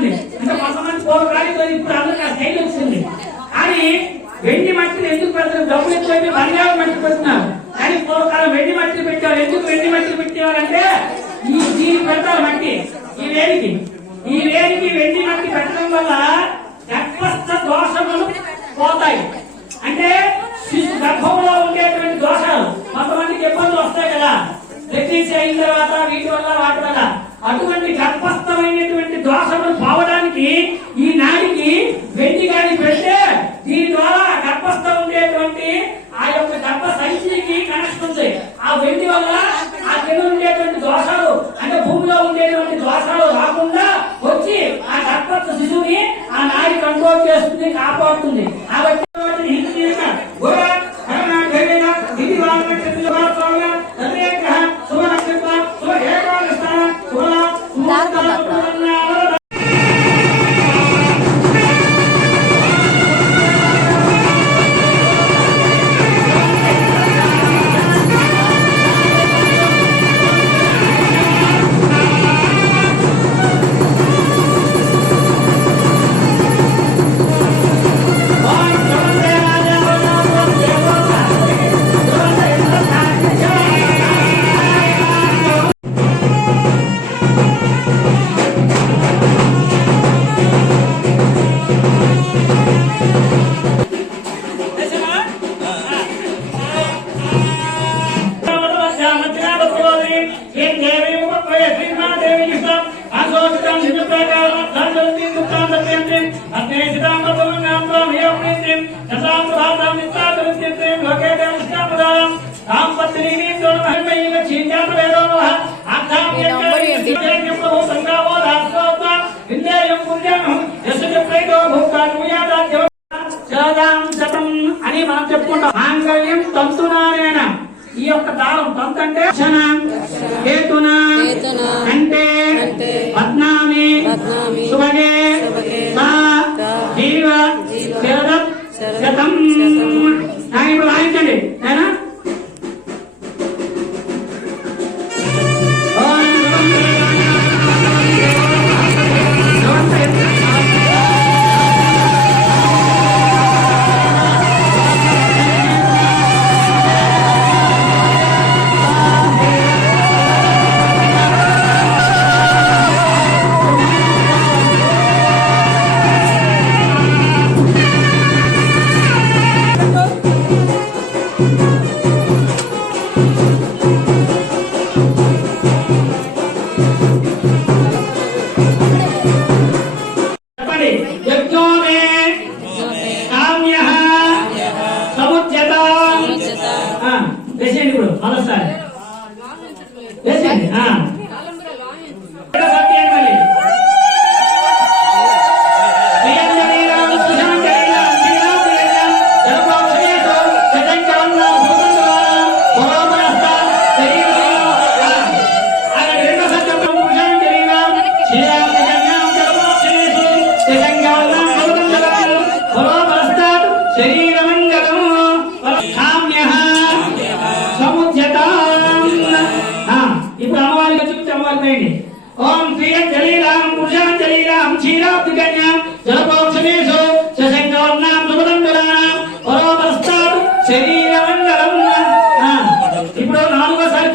ఉంది. అంటే కొంతమంది పూర్వకాలంలో ఇప్పుడు అందరికీ ఆ శైలి వచ్చింది. కానీ వెండి మట్టిని ఎందుకు పెడతారు? డబ్బులు ఎక్కువైతే బంగారం మట్టి పెడుతున్నారు. కానీ పూర్వకాలం వెండి మట్టిని పెట్టేవారు. ఎందుకు వెండి మట్టిని పెట్టేవారంటే దీనికి పెడతారు మట్టి. ఈ వేడికి వెండి మట్టి పెట్టడం వల్ల గర్భస్థ దోషములు పోతాయి. అంటే శిశు గర్భంలో ఉండేటువంటి దోషాలు కొంతమందికి ఇబ్బందులు వస్తాయి కదా, ప్రెగ్నెన్సీ అయిన తర్వాత వీటి వల్ల వాటి వల్ల అటువంటి గర్భస్థమైనటువంటి దోషములు పోవడానికి ఈ నాడికి వెండి గాని పెడితే దీని ద్వారా గర్భస్థ ఉండేటువంటి ఆ యొక్క గర్భ సంచికి కనెక్షన్ ఉంది. ఆ వెండి వల్ల ఆ కింద ఉండేటువంటి దోషాలు అంటే భూమిలో ఉండేటువంటి దోషాలు రాకుండా వచ్చి ఆ గర్భస్థ శిశువుని ఆ నాడి కంట్రోల్ చేస్తుంది, కాపాడుతుంది. కాబట్టి అని మనం చెప్పుకుంటాం. మాంగళ్యం తంతునానేన. ఈ యొక్క దారం తంతు అంటే హేతున అంటే పద్నామి సుభగే జీవ శతం. ఇప్పుడు వాయించండి నేనా ఓం శ్రీయం జలీలాం పురుషాం జలీలాం క్షీరాబ్దికన్యాం జలపోక్షణేషు శశంకవర్ణాం సుమదండలానాం పరోపరస్తాత్ శరీరమంగళం. ఇప్పుడు నాలుగోసారి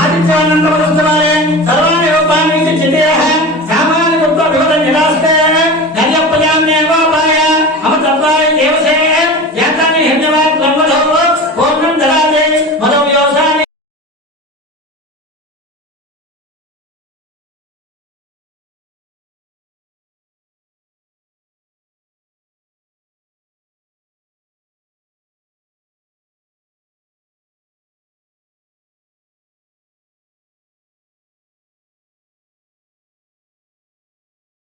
ఆదిత్యానంద